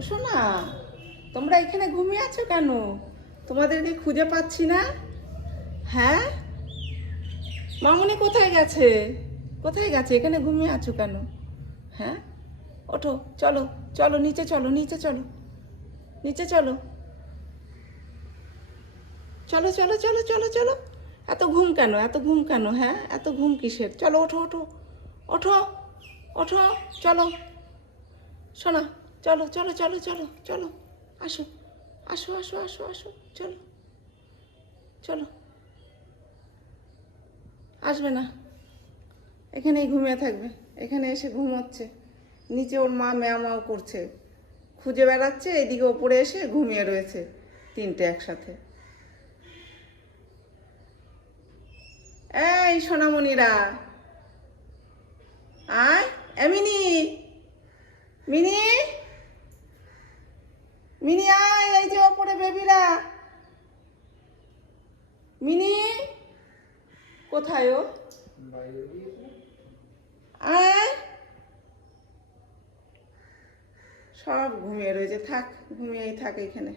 ও শোনা, তোমরা এখানে ঘুমিয়ে আছো কেন? তোমাদেরকে খুঁজে পাচ্ছি না। হ্যাঁ, মামুনি কোথায় গেছে? কোথায় গেছে? এখানে ঘুমিয়ে আছো কেন? হ্যাঁ, ওঠো, চলো চলো, নিচে চলো, নিচে চলো, নিচে চলো, চলো চলো চলো চলো চলো। এত ঘুম কেন? এত ঘুম কেন? হ্যাঁ, এত ঘুম কিসের? চলো, ওঠো ওঠো ওঠো ওঠো, চলো শোনা, চলো চলো চলো চলো চলো, আসো আসো আসো আসো আসো, চলো চলো। আসবে না, এখানেই ঘুমিয়ে থাকবে। এখানে এসে ঘুমোচ্ছে। নিচে ওর মা ম্যাও করছে, খুঁজে বেড়াচ্ছে, এদিকে ওপরে এসে ঘুমিয়ে রয়েছে তিনটে একসাথে। এই সোনামণিরা, আয়, মিনি, মিনি, মিনি আয়, এই যে ওপরে বেবিরা। মিনি কোথায়? ও আয়, সব ঘুমিয়ে রয়েছে। থাক, ঘুমিয়েই থাক এখানে।